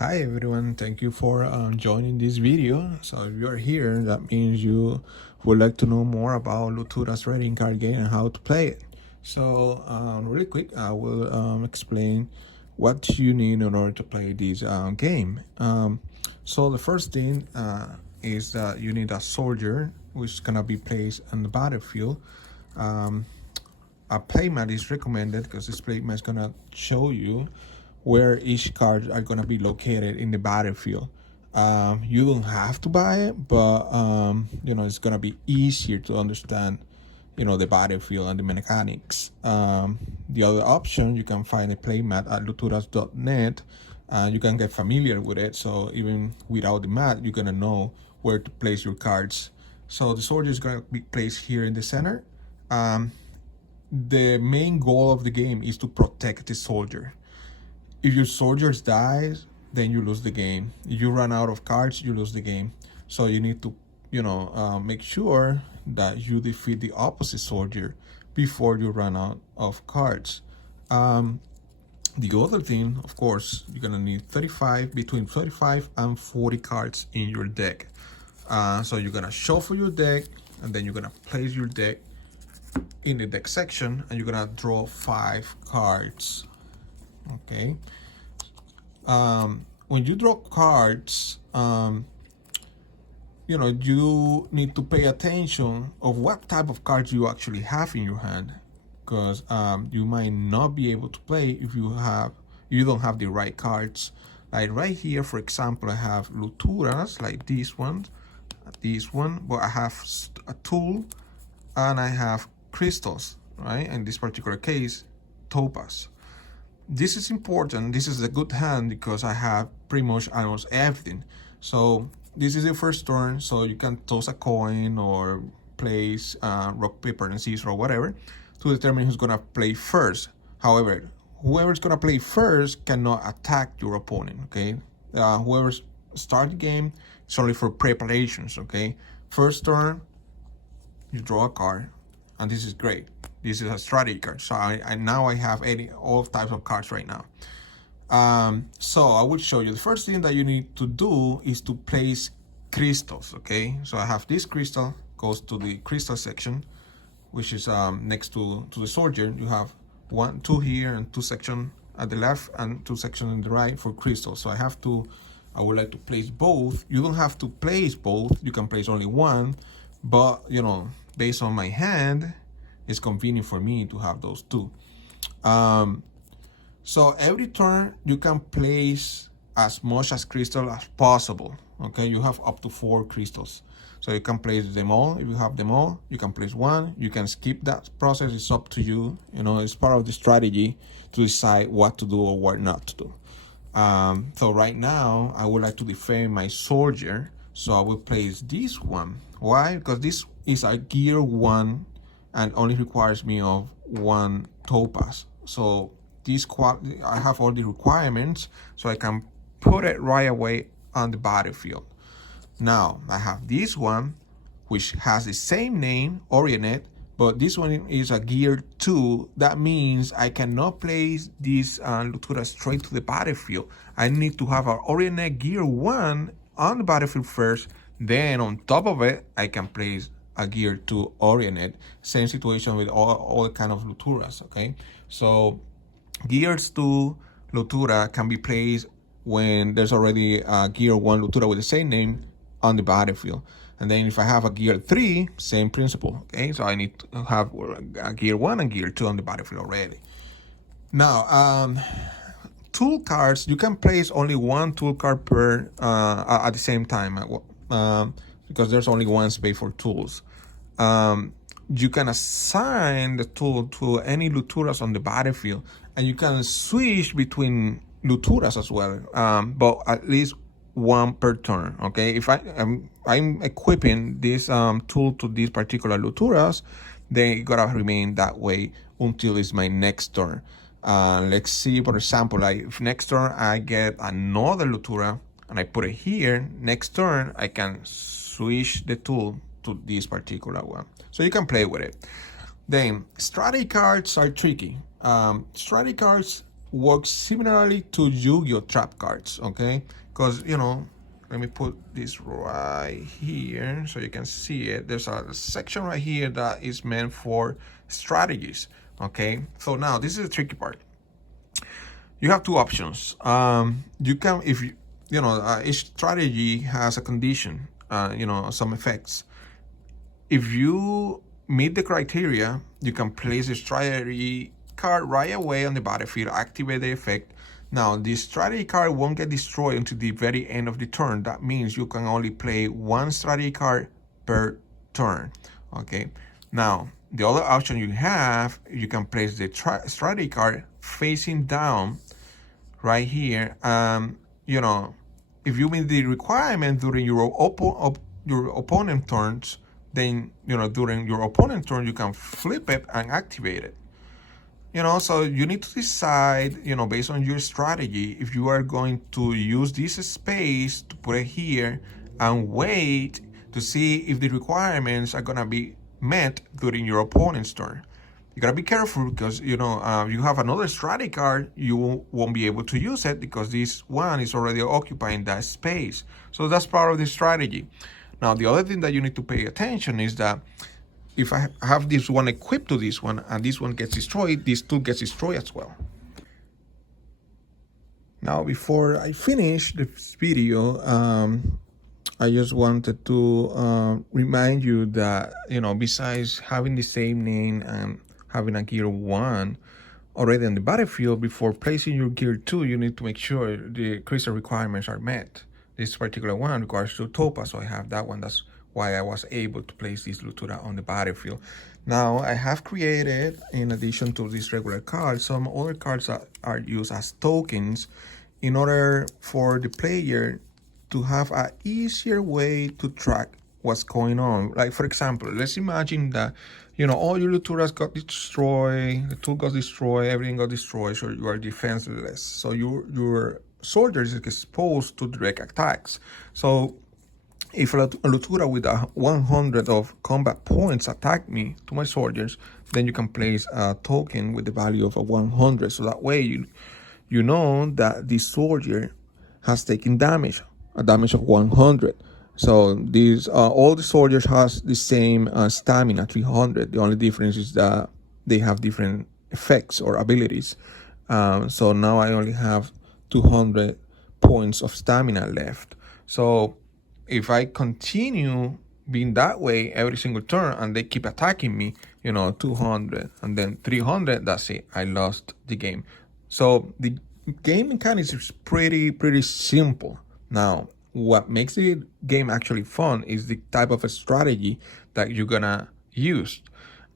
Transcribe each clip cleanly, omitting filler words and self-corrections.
Hi everyone, thank you for joining this video. So if you're here, that means you would like to know more about Luturas trading card game and how to play it. So really quick, I will explain what you need in order to play this game. So the first thing is that you need a soldier which is gonna be placed on the battlefield. A playmat is recommended because this playmat is gonna show you where each card are gonna be located in the battlefield. You don't have to buy it, but it's gonna be easier to understand, the battlefield and the mechanics. The other option, you can find a playmat at luturas.net. You can get familiar with it, so even without the mat, you're gonna know where to place your cards. So the soldier is gonna be placed here in the center. The main goal of the game is to protect the soldier. If your soldiers dies, then you lose the game. If you run out of cards, you lose the game. So you need to, make sure that you defeat the opposite soldier before you run out of cards. The other thing, of course, you're gonna need between 35 and 40 cards in your deck. So you're gonna shuffle your deck, and then you're gonna place your deck in the deck section, and you're gonna draw 5 cards. Okay. When you draw cards, you need to pay attention of what type of cards you actually have in your hand, because you might not be able to play if you don't have the right cards. Like right here, for example, I have Luturas, like this one, but I have a tool and I have crystals, right? In this particular case, topaz. This is important. This is a good hand because I have pretty much almost everything. So this is the first turn, so you can toss a coin or place rock, paper, and scissors or whatever to determine who's gonna play first. However, whoever's gonna play first cannot attack your opponent, okay? Whoever's start the game, it's only for preparations, okay? First turn, you draw a card, and this is great. This is a strategy card. So I now I have all types of cards right now. So I will show you. The first thing that you need to do is to place crystals, okay? So I have this crystal, goes to the crystal section, which is next to the soldier. You have 2 here and 2 sections at the left and 2 sections on the right for crystals. So I would like to place both. You don't have to place both. You can place only one, but based on my hand, it's convenient for me to have those 2. So every turn you can place as much as crystal as possible. Okay, you have up to 4 crystals, so you can place them all. If you have them all, you can place one. You can skip that process. It's up to you. It's part of the strategy to decide what to do or what not to do. So right now I would like to defend my soldier, so I will place this one. Why? Because this is a gear 1 and only requires me of 1 topaz. So I have all the requirements, so I can put it right away on the battlefield. Now I have this one, which has the same name, Oriented, but this one is a gear 2. That means I cannot place this Lutura straight to the battlefield. I need to have an Oriented gear 1 on the battlefield first. Then on top of it, I can place a gear 2 Oriented. Same situation with all kind of Luturas, okay? So gears 2 Lutura can be placed when there's already a gear 1 Lutura with the same name on the battlefield. And then if I have a gear 3, same principle, okay? So I need to have a gear 1 and gear 2 on the battlefield already. Now, tool cards, you can place only 1 tool card per at the same time, because there's only 1 space for tools. You can assign the tool to any Luturas on the battlefield, and you can switch between Luturas as well, but at least 1 per turn, okay? If I'm equipping this tool to these particular Luturas, then it gotta remain that way until it's my next turn. Let's see, for example, if next turn I get another Lutura and I put it here, next turn I can switch the tool to this particular one. So you can play with it. Then strategy cards are tricky. Strategy cards works similarly to Yu-Gi-Oh trap cards, okay? Because, you know, let me put this right here so you can see it. There's a section right here that is meant for strategies, okay? So now this is the tricky part. You have two options. You can, if you know, each strategy has a condition, you know, some effects. If you meet the criteria, you can place a strategy card right away on the battlefield, activate the effect. Now, the strategy card won't get destroyed until the very end of the turn. That means you can only play one strategy card per turn, okay? Now, the other option you have, you can place the strategy card facing down right here. You know, if you meet the requirement during your opponent turns, then, you know, during your opponent turn, you can flip it and activate it. You know, so you need to decide, you know, based on your strategy, if you are going to use this space to put it here and wait to see if the requirements are gonna be met during your opponent's turn. You gotta be careful because, you know, you have another strategy card, you won't be able to use it because this one is already occupying that space. So that's part of the strategy. Now, the other thing that you need to pay attention is that if I have this one equipped to this one and this one gets destroyed, this two gets destroyed as well. Now, before I finish this video, I just wanted to remind you that, you know, besides having the same name and having a gear 1 already on the battlefield, before placing your gear 2, you need to make sure the crystal requirements are met. This particular one requires 2 topaz, so I have that one. That's why I was able to place this Lutura on the battlefield. Now, I have created, in addition to these regular cards, some other cards that are used as tokens in order for the player to have an easier way to track what's going on. Like, for example, let's imagine that, you know, all your Luturas got destroyed, the tool got destroyed, everything got destroyed, so you are defenseless. So your soldiers is exposed to direct attacks. So if a Lutura with 100 of combat points attack me to my soldiers, then you can place a token with the value of 100. So that way you know that the soldier has taken damage, a damage of 100. So these all the soldiers has the same stamina, 300. The only difference is that they have different effects or abilities. So now I only have 200 points of stamina left. So if I continue being that way every single turn and they keep attacking me, you know, 200 and then 300, that's it, I lost the game. So the game mechanics is pretty simple. Now, what makes the game actually fun is the type of a strategy that you're gonna use.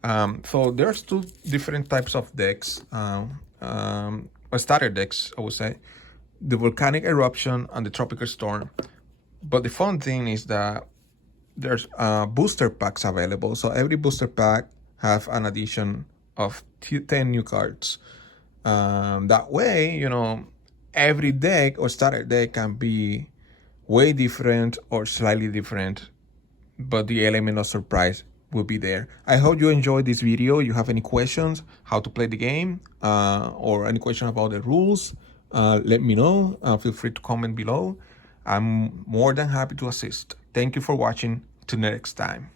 So there's 2 different types of decks, or starter decks, I would say, the volcanic eruption and the tropical storm. But the fun thing is that there's booster packs available. So every booster pack have an addition of 10 new cards. That way, you know, every deck or starter deck can be way different or slightly different, but the element of surprise will be there. I hope you enjoyed this video. You have any questions, how to play the game, or any question about the rules, let me know. Feel free to comment below. I'm more than happy to assist. Thank you for watching. Till next time.